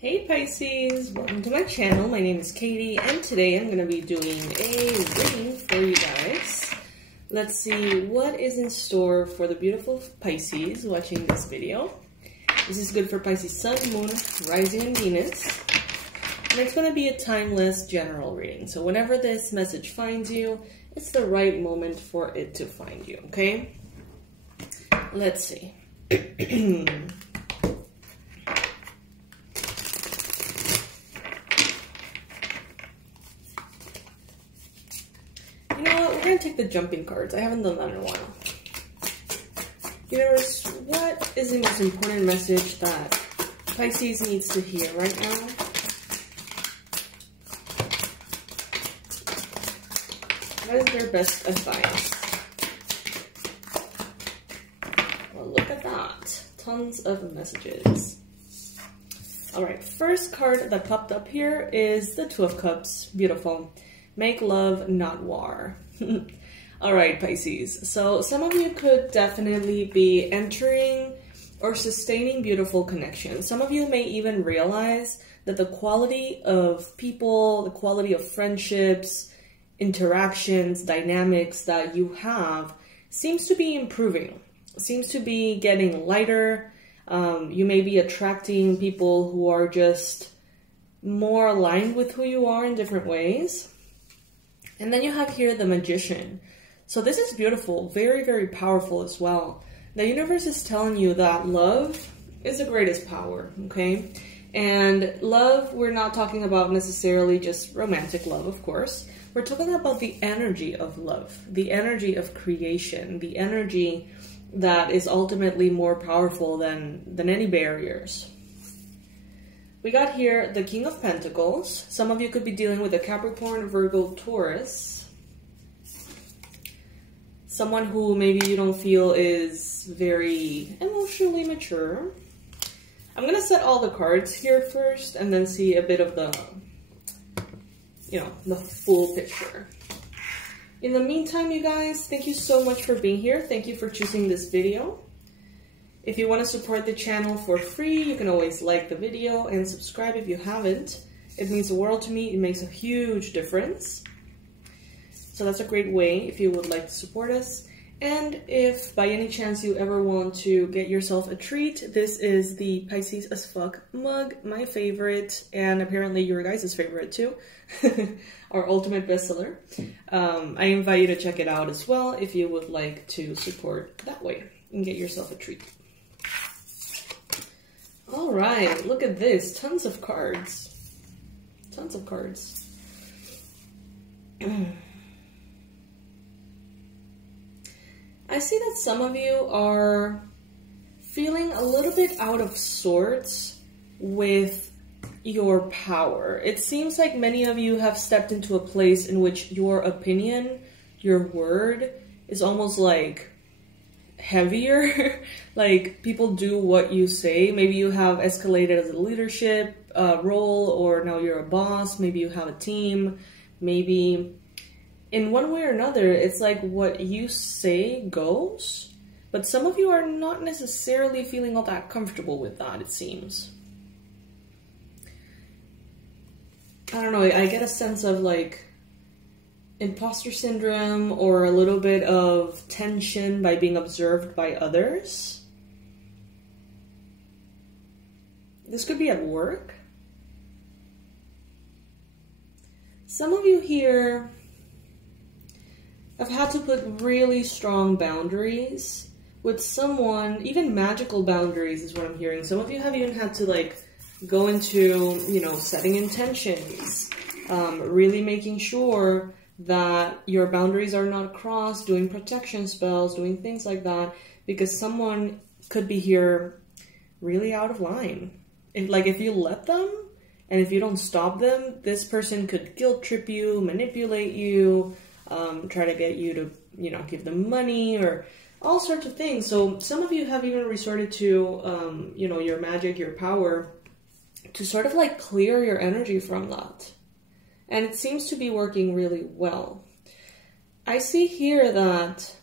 Hey Pisces, welcome to my channel. My name is Katie and today I'm going to be doing a reading for you guys. Let's see what is in store for the beautiful Pisces watching this video. This is good for Pisces Sun, Moon, Rising, and Venus. And it's going to be a timeless general reading. So whenever this message finds you, it's the right moment for it to find you, okay? Let's see. You know what, we're going to take the jumping cards. I haven't done that in a while. Universe, what is the most important message that Pisces needs to hear right now? What is their best advice? Well, look at that. Tons of messages. Alright, first card that popped up here is the Two of Cups. Beautiful. Make love, not war. Alright, Pisces. So some of you could definitely be entering or sustaining beautiful connections. Some of you may even realize that the quality of people, the quality of friendships, interactions, dynamics that you have seems to be improving. Seems to be getting lighter. You may be attracting people who are just more aligned with who you are in different ways. And then you have here the Magician. So this is beautiful, very, very powerful as well. The universe is telling you that love is the greatest power, okay? And love, we're not talking about necessarily just romantic love, of course. We're talking about the energy of love, the energy of creation, the energy that is ultimately more powerful than any barriers. We got here the King of Pentacles. Some of you could be dealing with a Capricorn, Virgo, Taurus. Someone who maybe you don't feel is very emotionally mature. I'm going to set all the cards here first and then see a bit of the, the full picture. In the meantime, you guys, thank you so much for being here. Thank you for choosing this video. If you want to support the channel for free, you can always like the video and subscribe if you haven't. It means the world to me. It makes a huge difference. So that's a great way if you would like to support us. And if by any chance you ever want to get yourself a treat, this is the Pisces as fuck mug, my favorite, and apparently your guys' favorite too. Our ultimate bestseller. I invite you to check it out as well if you would like to support that way and get yourself a treat. All right, look at this. Tons of cards. Tons of cards. I see that some of you are feeling a little bit out of sorts with your power. It seems like many of you have stepped into a place in which your opinion, your word, is almost like heavier. Like people do what you say. Maybe you have escalated as a leadership role, or now you're a boss. Maybe you have a team. Maybe in one way or another, it's like what you say goes. But some of you are not necessarily feeling all that comfortable with that, it seems. I don't know, I get a sense of like imposter syndrome or a little bit of tension by being observed by others. This could be at work. Some of you here have had to put really strong boundaries with someone, even magical boundaries is what I'm hearing. Some of you have even had to like go into, setting intentions, really making sure that your boundaries are not crossed, doing protection spells, doing things like that, because someone could be here really out of line. If you let them, and if you don't stop them, this person could guilt trip you, manipulate you, try to get you to, give them money or all sorts of things. So some of you have even resorted to, your magic, your power, to sort of like clear your energy from that. And it seems to be working really well. I see here that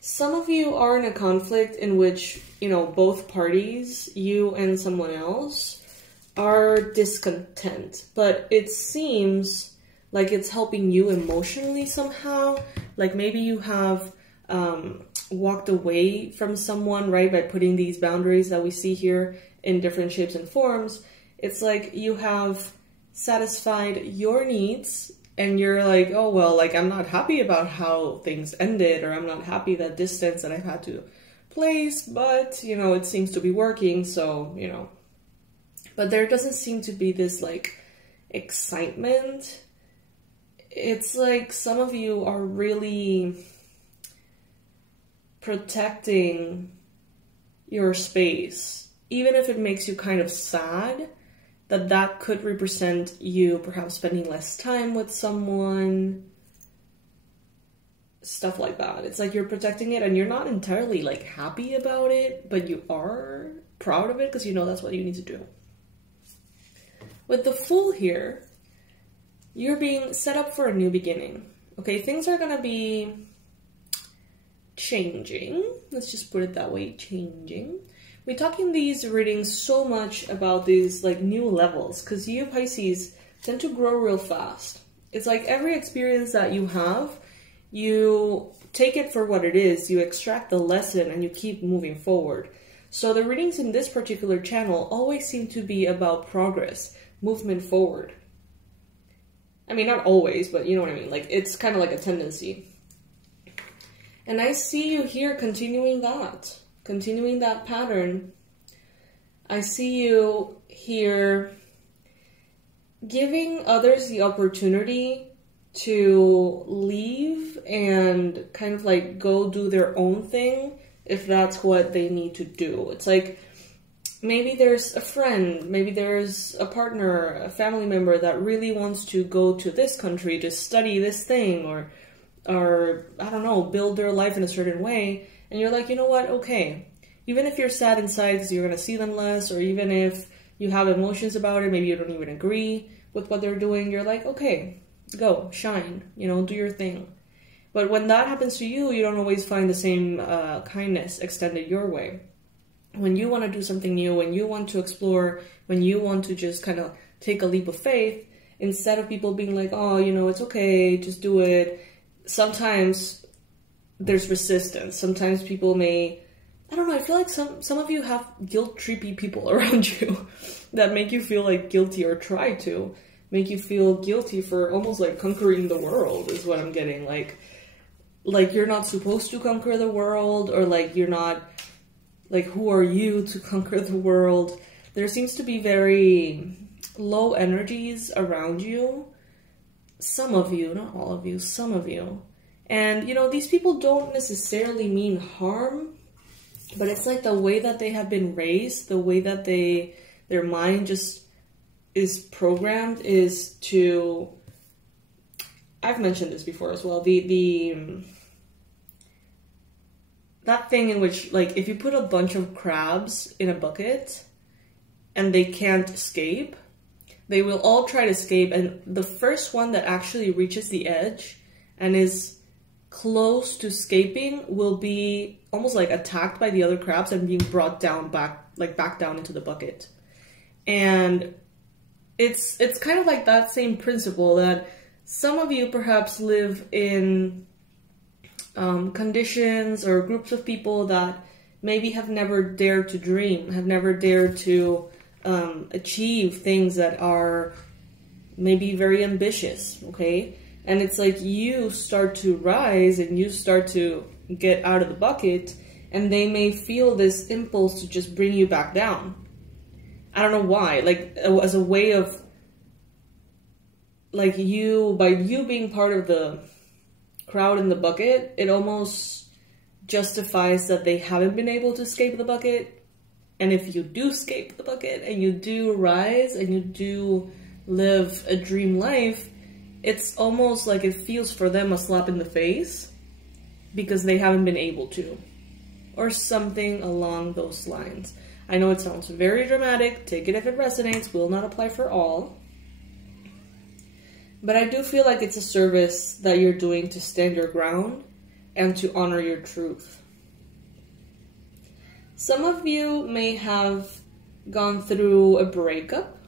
some of you are in a conflict in which you know, both parties, you and someone else, are discontent. But it seems like it's helping you emotionally somehow. Like maybe you have walked away from someone, right, by putting these boundaries that we see here in different shapes and forms. It's like you have satisfied your needs and you're like, oh, well, like I'm not happy about how things ended, or I'm not happy that distance that I've had to place, but, you know, it seems to be working, so, you know. But there doesn't seem to be this, like, excitement. It's like some of you are really protecting your space, even if it makes you kind of sad, that could represent you perhaps spending less time with someone, stuff like that. It's like you're protecting it and you're not entirely like happy about it, but you are proud of it because you know that's what you need to do. With the Fool here, you're being set up for a new beginning. Okay, things are gonna be changing. Let's just put it that way, changing. We talk in these readings so much about these like new levels because you Pisces tend to grow real fast. It's like every experience that you have, you take it for what it is, you extract the lesson and you keep moving forward. So the readings in this particular channel always seem to be about progress, movement forward. I mean, not always, but you know what I mean? Like it's kind of like a tendency. And I see you here continuing that pattern. I see you here giving others the opportunity to leave and kind of like go do their own thing if that's what they need to do. It's like maybe there's a friend, maybe there's a partner, a family member that really wants to go to this country to study this thing, or I don't know, build their life in a certain way. And you're like, you know what, okay, even if you're sad inside because you're going to see them less, or even if you have emotions about it, maybe you don't even agree with what they're doing, you're like, okay, go, shine, you know, do your thing. But when that happens to you, you don't always find the same kindness extended your way. When you want to do something new, when you want to explore, when you want to just kind of take a leap of faith, instead of people being like, oh, you know, it's okay, just do it, sometimes there's resistance. Sometimes people may, I don't know, I feel like some of you have guilt-trippy people around you that make you feel like guilty, or try to make you feel guilty for almost like conquering the world is what I'm getting. Like you're not supposed to conquer the world, or like you're not, like who are you to conquer the world? There seems to be very low energies around you. Some of you, not all of you, some of you. And, you know, these people don't necessarily mean harm, but it's like the way that they have been raised, the way that their mind just is programmed is to, I've mentioned this before as well, that thing in which, like, if you put a bunch of crabs in a bucket and they can't escape, they will all try to escape, and the first one that actually reaches the edge and is close to escaping will be almost like attacked by the other crabs and being brought down back down into the bucket. And it's kind of like that same principle, that some of you perhaps live in conditions or groups of people that maybe have never dared to dream, have never dared to achieve things that are maybe very ambitious, okay? And it's like you start to rise and you start to get out of the bucket, and they may feel this impulse to just bring you back down. I don't know why, like as a way of, like, by you being part of the crowd in the bucket, it almost justifies that they haven't been able to escape the bucket. And if you do escape the bucket and you do rise and you do live a dream life, it's almost like it feels for them a slap in the face because they haven't been able to, or something along those lines. I know it sounds very dramatic, take it if it resonates, will not apply for all. But I do feel like it's a service that you're doing to stand your ground and to honor your truth. Some of you may have gone through a breakup,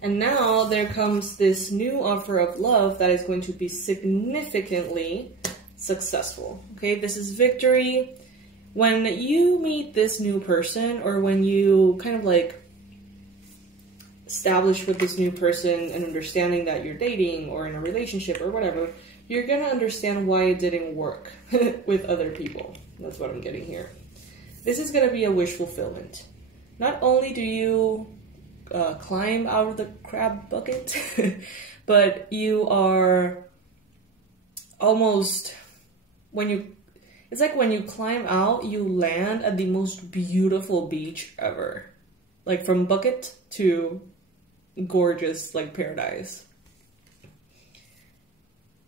and now there comes this new offer of love that is going to be significantly successful. Okay, this is victory. When you meet this new person, or when you kind of like establish with this new person an understanding that you're dating or in a relationship or whatever, you're gonna understand why it didn't work with other people. That's what I'm getting here. This is gonna be a wish fulfillment. Not only do you climb out of the crab bucket, but you are almost, it's like when you climb out, you land at the most beautiful beach ever. Like from bucket to gorgeous, like paradise.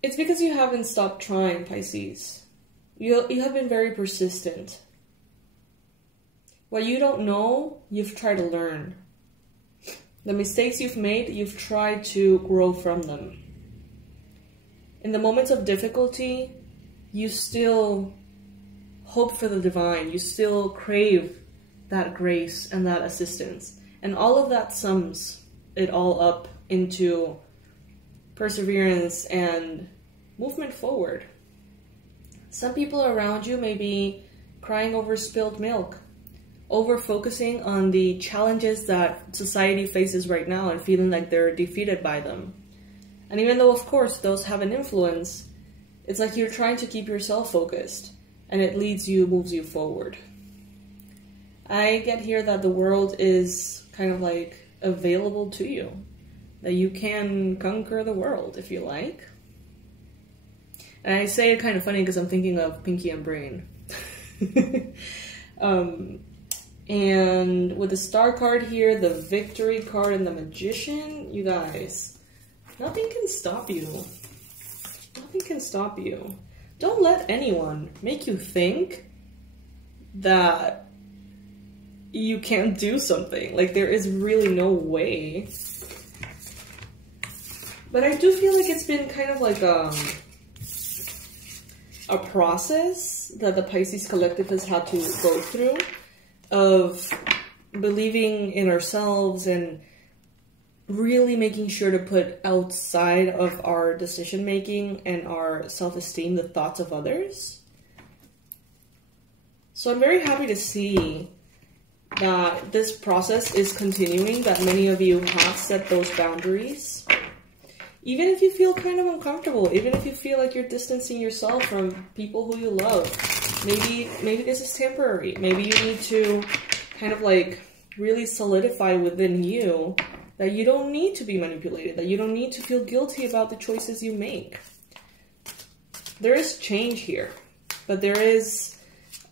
It's because you haven't stopped trying, Pisces. You have been very persistent. What you don't know, you've tried to learn. The mistakes you've made, you've tried to grow from them. In the moments of difficulty, you still hope for the divine. You still crave that grace and that assistance. And all of that sums it all up into perseverance and movement forward. Some people around you may be crying over spilled milk, over focusing on the challenges that society faces right now and feeling like they're defeated by them. And even though, of course, those have an influence, it's like you're trying to keep yourself focused, and it moves you forward. I get here that the world is kind of like available to you, that you can conquer the world if you like. And I say it kind of funny because I'm thinking of Pinky and Brain. And with the Star card here, the Victory card, and the Magician, you guys, nothing can stop you. Nothing can stop you. Don't let anyone make you think that you can't do something. Like, there is really no way. But I do feel like it's been kind of like a process that the Pisces collective has had to go through, of believing in ourselves and really making sure to put outside of our decision making and our self-esteem the thoughts of others. So I'm very happy to see that this process is continuing, that many of you have set those boundaries. Even if you feel kind of uncomfortable, even if you feel like you're distancing yourself from people who you love, maybe this is temporary. Maybe you need to kind of like really solidify within you that you don't need to be manipulated, that you don't need to feel guilty about the choices you make. There is change here, but there is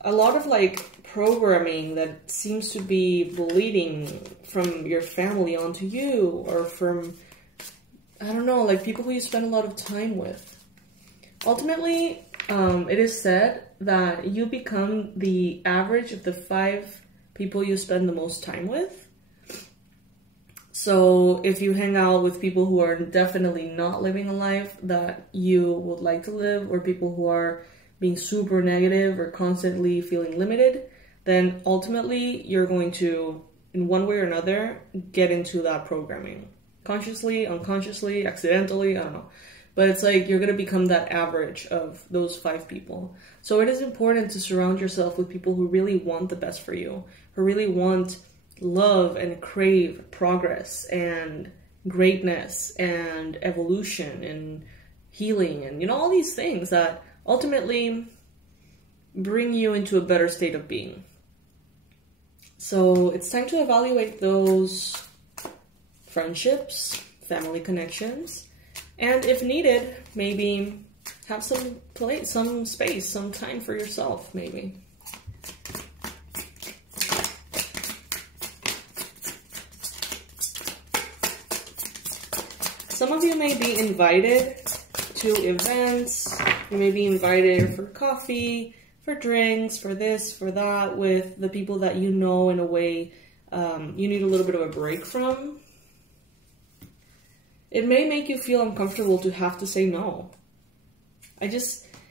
a lot of like programming that seems to be bleeding from your family onto you, or from, I don't know, like people who you spend a lot of time with. Ultimately, it is said that you become the average of the 5 people you spend the most time with. So if you hang out with people who are definitely not living a life that you would like to live, or people who are being super negative or constantly feeling limited, then ultimately you're going to, in one way or another, get into that programming. Consciously, unconsciously, accidentally, I don't know. But it's like you're going to become that average of those 5 people. So it is important to surround yourself with people who really want the best for you, who really want love and crave progress and greatness and evolution and healing and, you know, all these things that ultimately bring you into a better state of being. So it's time to evaluate those friendships, family connections, and if needed, maybe have some place, some space, some time for yourself, maybe. Some of you may be invited to events, you may be invited for coffee, for drinks, for this, for that, with the people that you know in a way you need a little bit of a break from. It may make you feel uncomfortable to have to say no.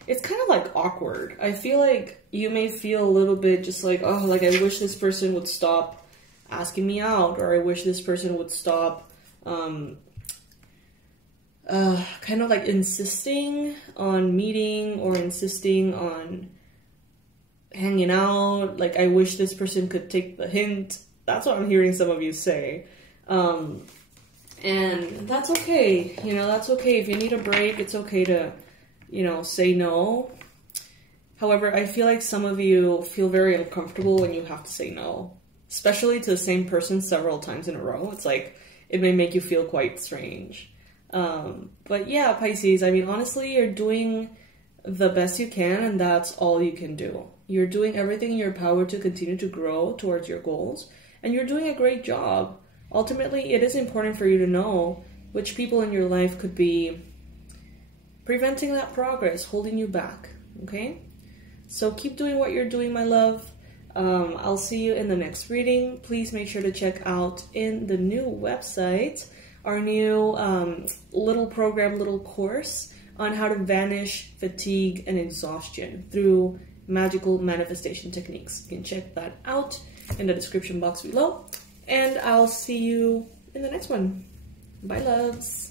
it's kind of like awkward. I feel like you may feel a little bit just like, oh, like I wish this person would stop asking me out, or I wish this person would stop kind of like insisting on meeting or insisting on hanging out. Like, I wish this person could take the hint. That's what I'm hearing some of you say. And that's okay. You know, that's okay. If you need a break, it's okay to, you know, say no. However, I feel like some of you feel very uncomfortable when you have to say no, especially to the same person several times in a row. It's like, it may make you feel quite strange. But yeah, Pisces, I mean, honestly, you're doing the best you can, and that's all you can do. You're doing everything in your power to continue to grow towards your goals, and you're doing a great job. Ultimately, it is important for you to know which people in your life could be preventing that progress, holding you back, okay? So keep doing what you're doing, my love. I'll see you in the next reading. Please make sure to check out in the new website our new little program, little course on how to banish fatigue and exhaustion through magical manifestation techniques. You can check that out in the description box below, and I'll see you in the next one. Bye, loves.